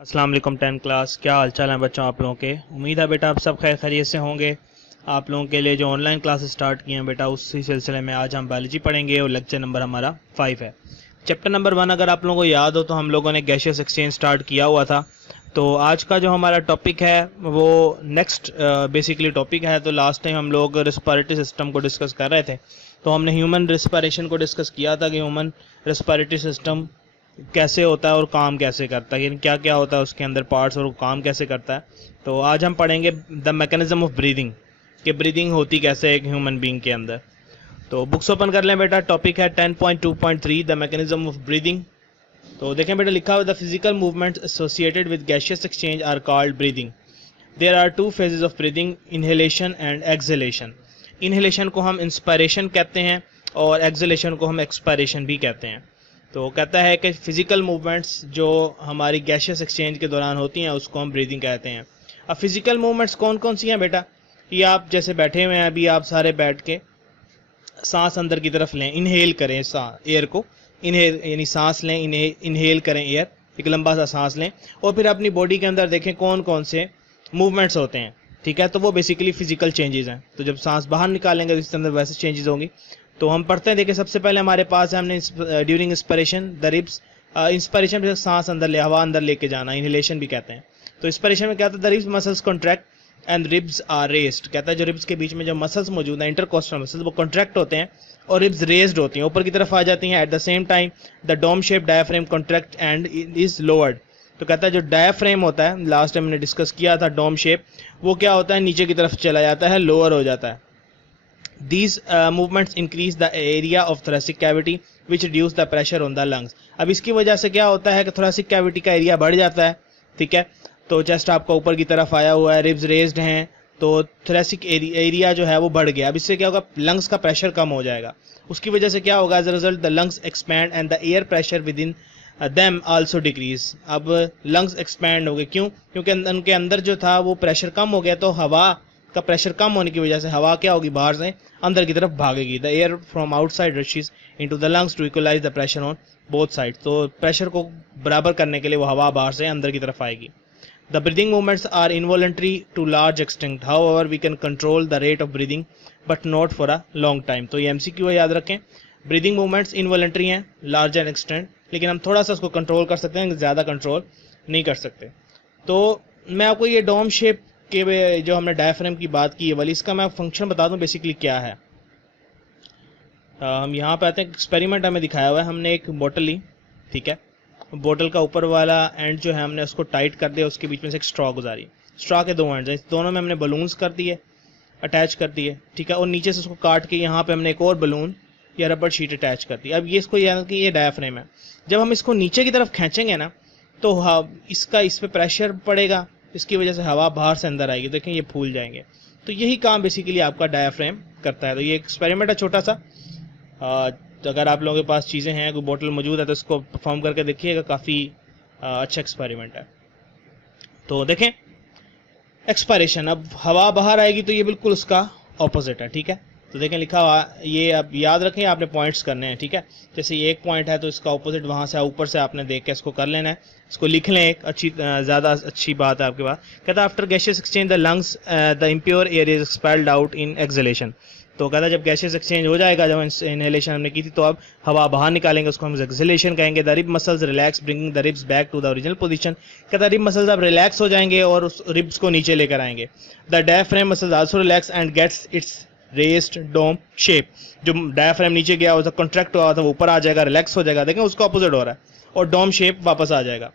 अस्सलाम वालेकुम 10 क्लास। क्या हाल चाल है बच्चों आप लोगों के। उम्मीद है बेटा आप सब खैर खैरियत से होंगे। आप लोगों के लिए जो ऑनलाइन क्लासेस स्टार्ट किए हैं बेटा उसी सिलसिले में आज हम बायोलॉजी पढ़ेंगे और लेक्चर नंबर हमारा 5 है। चैप्टर नंबर 1 अगर आप लोगों को याद हो तो हम लोगों ने गैसियस एक्सचेंज स्टार्ट किया हुआ था। तो आज का जो हमारा टॉपिक है वो नेक्स्ट बेसिकली टॉपिक है। तो लास्ट टाइम हम लोग रेस्पिरेटरी सिस्टम को डिस्कस कर रहे थे। तो हमने ह्यूमन रेस्पिरेशन को डिस्कस किया था कि ह्यूमन रेस्पिरेटरी सिस्टम कैसे होता है और काम कैसे करता है, यानी क्या क्या होता है उसके अंदर पार्ट्स और वो काम कैसे करता है। तो आज हम पढ़ेंगे द मैकेनिज्म ऑफ ब्रीदिंग, कि ब्रीदिंग होती कैसे एक ह्यूमन बीइंग के अंदर। तो बुक्स ओपन कर लें बेटा। टॉपिक है 10.2.3 द मैकेनिज्म ऑफ ब्रीदिंग। तो देखें बेटा लिखा हुआ the physical movements associated with gaseous exchange are called breathing. There are two phases of breathing, inhalation and exhalation. Inhalation को हम इंस्पायरेशन कहते हैं और एक्सहेलेशन को हम एक्सपायरेशन भी कहते हैं। तो कहता है कि फिजिकल मूवमेंट्स जो हमारी गैसियस एक्सचेंज के दौरान होती हैं उसको हम ब्रीदिंग कहते हैं। अब फिजिकल मूवमेंट्स कौन कौन सी हैं बेटा, ये आप जैसे बैठे हुए हैं अभी, आप सारे बैठ के सांस अंदर की तरफ लें, इनहेल करें एयर को, इनहेल यानी सांस लें, इनहेल करें एयर, एक लंबा सा सांस लें और फिर अपनी बॉडी के अंदर देखें कौन कौन से मूवमेंट्स होते हैं। ठीक है, तो वो बेसिकली फिजिकल चेंजेस हैं। तो जब सांस बाहर निकालेंगे तो इसके अंदर वैसे चेंजेस होंगी। तो हम पढ़ते हैं, देखिए सबसे पहले हमारे पास है, हमने during inspiration the ribs, inspiration में सांस अंदर ले, हवा अंदर लेके जाना, इनहेलेशन भी कहते हैं। तो इंस्पिरेशन में क्या होता है, the ribs muscles contract and ribs are raised. कहता है जो रिब्स के बीच में जो मसल्स मौजूद हैं, इंटरकोस्टल मसल्स, वो कॉन्ट्रैक्ट होते हैं और रिब्स रेज्ड होती हैं, ऊपर की तरफ आ जाती हैं। At the same time the dome shape diaphragm contract and is lowered. तो कहता है जो डायफ्रेम होता है, लास्ट टाइम हमने डिस्कस किया था डोम शेप, वो क्या होता है, नीचे की तरफ चला जाता है, लोअर हो जाता है। These movements increase the area of thoracic cavity which reduce the pressure on the lungs। अब इसकी वजह से क्या होता है कि thoracic cavity का एरिया बढ़ जाता है। ठीक है, तो चेस्ट आपका ऊपर की तरफ आया हुआ है, रिब्स रेज्ड हैं, तो thoracic एरिया जो है वो बढ़ गया। अब इससे क्या होगा, लंग्स का प्रेशर कम हो जाएगा। उसकी वजह से क्या होगा, as a result the lungs expand and the air pressure within them also decrease. अब लंग्स एक्सपैंड हो गए, क्यों? क्योंकि उनके अंदर जो था वो प्रेशर कम हो गया, तो हवा का प्रेशर कम होने की वजह से हवा क्या होगी, बाहर से अंदर की तरफ भागेगी। The air from outside rushes into the lungs to equalise the pressure on both side. तो प्रेशर को बराबर करने के लिए वो हवा बाहर से अंदर की तरफ आएगी। The breathing movements are involuntary to large extent, however we can control the rate of breathing but not for a long time. तो ये एमसीक्यू है, याद रखें। ब्रीदिंग मूवमेंट्स इनवॉलंटरी हैं, लार्ज एंड एक्सटेंट, लेकिन हम थोड़ा सा उसको कंट्रोल कर सकते हैं, ज़्यादा कंट्रोल नहीं कर सकते। तो मैं आपको ये डोम शेप के जो हमने डायफ्रेम की बात की है वाली, इसका मैं फंक्शन बता दूं बेसिकली क्या है। हम यहाँ पे आते हैं, एक्सपेरिमेंट हमें दिखाया हुआ है। हमने एक बोतल ली, ठीक है, बोतल का ऊपर वाला एंड जो है हमने उसको टाइट कर दिया, उसके बीच में से एक स्ट्रॉ गुजारी, स्ट्रॉ के दो एंड, दोनों में हमने बलून्स कर दिए, अटैच कर दिए। ठीक है, और नीचे से उसको काट के यहाँ पे हमने एक और बलून या रबर शीट अटैच कर दी। अब ये इसको याद कि ये डायफ्रेम है। जब हम इसको नीचे की तरफ खींचेंगे ना तो इसका इस पर प्रेशर पड़ेगा, इसकी वजह से हवा बाहर से अंदर आएगी। देखें ये फूल जाएंगे। तो यही काम बेसिकली आपका डायफ्रेम करता है। तो ये एक्सपेरिमेंट है छोटा सा। तो अगर आप लोगों के पास चीज़ें हैं, कोई बोतल मौजूद है, तो इसको परफॉर्म करके देखिएगा, काफ़ी अच्छा एक्सपेरिमेंट है। तो देखें एक्सपायरेशन, अब हवा बाहर आएगी तो ये बिल्कुल उसका ऑपोजिट है। ठीक है, तो देखें लिखा हुआ, ये अब याद रखें, आपने पॉइंट्स करने हैं। ठीक है, जैसे ये एक पॉइंट है तो इसका ऑपोजिट वहाँ से ऊपर से आपने देख के इसको कर लेना है, इसको लिख लें। एक ज़्यादा अच्छी बात है आपके पास। कहता है after gaseous exchange the lungs the impure air is expelled out in exhalation. तो कहता है जब गैसियस एक्सचेंज हो जाएगा, जब इनहेलेशन हमने की थी, तो अब हवा बाहर निकालेंगे, उसको हम एक्सहेलेशन कहेंगे। The rib muscles relax bringing the ribs back to the original position. कहता है रिब मसल्स अब रिलैक्स हो जाएंगे और उस रिब्स को नीचे लेकर आएंगे। The diaphragm muscles also relax and gets its raised dome shape. जो डायफ्रेम नीचे गया हुआ था, कॉन्ट्रैक्ट हुआ था, वो ऊपर आ जाएगा, रिलैक्स हो जाएगा। देखें उसको अपोजिट हो रहा है और डोम शेप वापस आ जाएगा।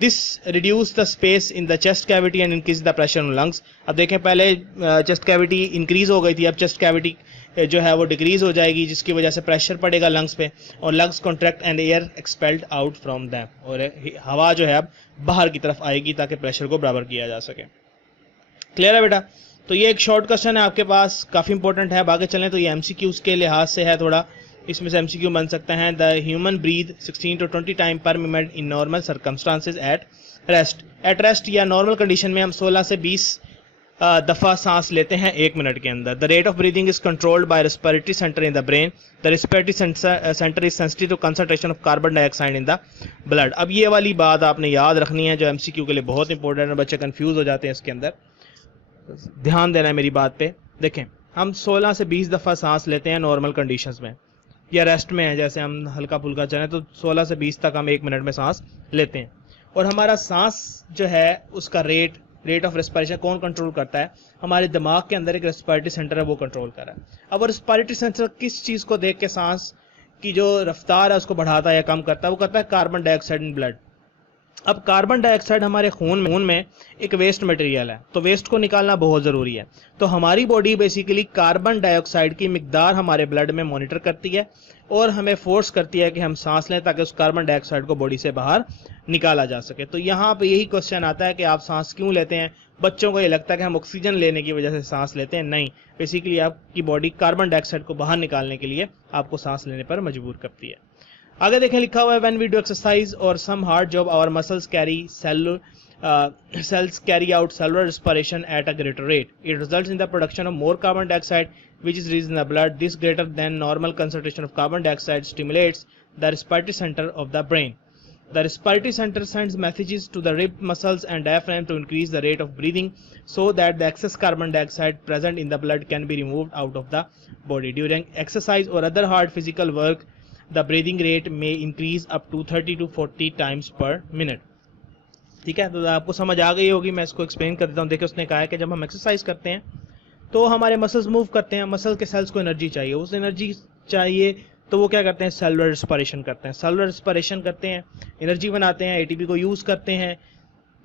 This reduce the space in the chest cavity and increase the pressure on lungs. अब देखें पहले चेस्ट कैविटी इंक्रीज हो गई थी, अब चेस्ट कैविटी जो है वो डिक्रीज हो जाएगी, जिसकी वजह से प्रेशर पड़ेगा लंग्स पे और lungs contract and air expelled out from them. और हवा जो है अब बाहर की तरफ आएगी ताकि प्रेशर को बराबर किया जा सके। क्लियर है बेटा? तो ये एक शॉर्ट क्वेश्चन है आपके पास, काफ़ी इंपॉर्टेंट है। आगे चलें तो ये एमसीक्यूज के लिहाज से है थोड़ा, इसमें से एमसीक्यू बन सकते हैं। The human breath 16 to 20 time per minute in normal circumstances at rest. At rest या नॉर्मल कंडीशन में हम 16 से 20 दफ़ा सांस लेते हैं 1 मिनट के अंदर। The rate of breathing is controlled by respiratory centre in the brain. The respiratory centre is sensitive to concentration of carbon dioxide in the blood. अब ये वाली बात आपने याद रखनी है जो एमसीक्यू के लिए बहुत इंपॉर्टेंट है, बच्चे कंफ्यूज हो जाते हैं इसके अंदर, ध्यान देना है मेरी बात पे। देखें, हम 16 से 20 दफ़ा सांस लेते हैं नॉर्मल कंडीशंस में या रेस्ट में है, जैसे हम हल्का फुल्का चलें तो 16 से 20 तक हम 1 मिनट में सांस लेते हैं। और हमारा सांस जो है उसका रेट ऑफ रेस्पिरेशन कौन कंट्रोल करता है? हमारे दिमाग के अंदर एक रेस्पिरेटरी सेंटर है, वो कंट्रोल कर रहा है। अब वो रेस्पिरेटरी सेंटर किस चीज़ को देख के सांस की जो रफ्तार है उसको बढ़ाता है या कम करता है? वो करता है कार्बन डाइऑक्साइड इन ब्लड। अब कार्बन डाइऑक्साइड हमारे खून में एक वेस्ट मटेरियल है, तो वेस्ट को निकालना बहुत ज़रूरी है। तो हमारी बॉडी बेसिकली कार्बन डाइऑक्साइड की मिकदार हमारे ब्लड में मॉनिटर करती है और हमें फोर्स करती है कि हम सांस लें ताकि उस कार्बन डाइऑक्साइड को बॉडी से बाहर निकाला जा सके। तो यहाँ पे यही क्वेश्चन आता है कि आप सांस क्यों लेते हैं? बच्चों को ये लगता है कि हम ऑक्सीजन लेने की वजह से सांस लेते हैं, नहीं, बेसिकली आपकी बॉडी कार्बन डाइऑक्साइड को बाहर निकालने के लिए आपको सांस लेने पर मजबूर करती है। आगे देखें, लिखा हुआ है व्हेन वी डू एक्सरसाइज और some hard job our muscles carry cells carry out cellular respiration at a greater rate. It results in the production of more carbon dioxide which is released in the blood. This greater than normal concentration of carbon dioxide stimulates the respiratory center of the brain. The respiratory center sends messages to the rib muscles and diaphragm to increase the rate of breathing so that the excess carbon dioxide present in the blood can be removed out of the body. During exercise or other hard physical work, the breathing rate may increase up to 30 to 40 times per minute. ठीक है, तो आपको समझ आ गई होगी, मैं इसको explain कर देता हूँ। देखिए, उसने कहा है कि जब हम एक्सरसाइज करते हैं तो हमारे मसल्स मूव करते हैं, मसल के सेल्स को एनर्जी चाहिए, उस एनर्जी चाहिए तो वो क्या करते हैं? सेलुलर रेस्पिरेशन करते हैं। सेलुलर रेस्पिरेशन करते हैं, एनर्जी बनाते हैं, एटीपी को यूज़ करते हैं,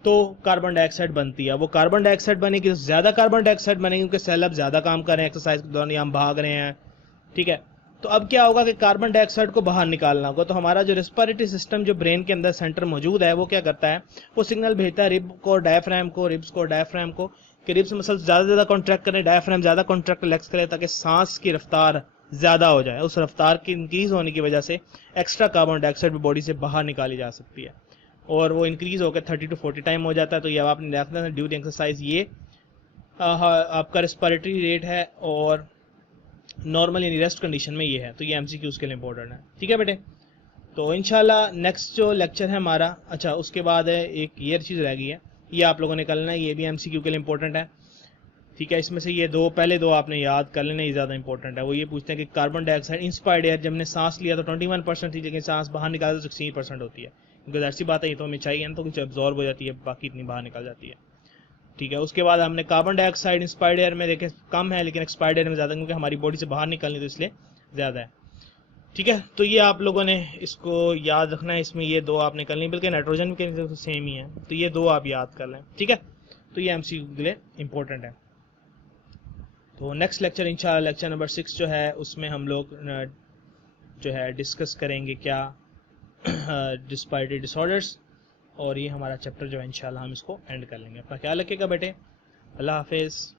तो कार्बन डाइऑक्साइड बनती है। वो कार्बन डाइऑक्साइड बनेगी तो ज़्यादा कार्बन डाइऑक्साइड बनेगी क्योंकि सेल अब ज़्यादा काम कर रहे हैं एक्सरसाइज के दौरान या हम भाग रहे हैं। ठीक है, तो अब क्या होगा कि कार्बन डाइऑक्साइड को बाहर निकालना होगा। तो हमारा जो रेस्पिरेटरी सिस्टम जो ब्रेन के अंदर सेंटर मौजूद है वो क्या करता है? वो सिग्नल भेजता है रिब को, डायफ्राम को, रिब्स को, डायफ्राम को कि रिब्स मसल्स ज़्यादा से ज़्यादा कॉन्ट्रैक्ट करें, डायफ्राम ज़्यादा कॉन्ट्रैक्ट रिलैक्स करें ताकि सांस की रफ्तार ज़्यादा हो जाए। उस रफ्तार की इंक्रीज होने की वजह से एक्स्ट्रा कार्बन डाइऑक्साइड बॉडी से बाहर निकाली जा सकती है और वो इंक्रीज होकर 30 to 40 टाइम हो जाता है। तो ये आपने देखना है ड्यूरिंग एक्सरसाइज, ये आपका रेस्पिरेटरी रेट है और नॉर्मल यानी रेस्ट कंडीशन में ये है। तो ये एमसीक्यूज के लिए इंपॉर्टेंट है। ठीक है बेटे, तो इंशाल्लाह नेक्स्ट जो लेक्चर है हमारा, अच्छा उसके बाद एक ये चीज़ रह गई है, ये आप लोगों ने कर लेना है, ये भी एमसीक्यू के लिए इंपॉर्टेंट है। ठीक है, इसमें से ये पहले दो आपने याद कर लेना, ये ज़्यादा इंपॉर्टेंट है। वो ये पूछते हैं कि कार्बन डाइऑक्साइड इंस्पायर्ड एयर, जब हमने सांस लिया तो 21% थी, लेकिन सांस बाहर निकाला तो 16% होती है, क्योंकि ऐसी बात है ये तो हमें चाहिए ना, तो कुछ एब्जॉर्ब हो जाती है, बाकी इतनी बाहर निकल जाती है। ठीक है, उसके बाद हमने कार्बन डाइऑक्साइड इंस्पायर्ड एयर में देखे कम है लेकिन एक्सपायर्ड एयर में ज़्यादा, क्योंकि हमारी बॉडी से बाहर निकलनी तो इसलिए ज़्यादा है। ठीक है, तो ये आप लोगों ने इसको याद रखना है। इसमें ये दो आपने कर ली, बल्कि नाइट्रोजन के लिए तो सेम ही है, तो ये दो आप याद कर लें। ठीक है, तो ये एमसीक्यू के लिए इंपॉर्टेंट है। तो नेक्स्ट लेक्चर इंशाल्लाह लेक्चर नंबर 6 जो है उसमें हम लोग जो है डिस्कस करेंगे क्या रेस्पिरेटरी डिसऑर्डर्स, और ये हमारा चैप्टर जो है इंशाल्लाह हम इसको एंड कर लेंगे। अपना ख्याल रखिएगा बेटे, अल्लाह हाफिज़।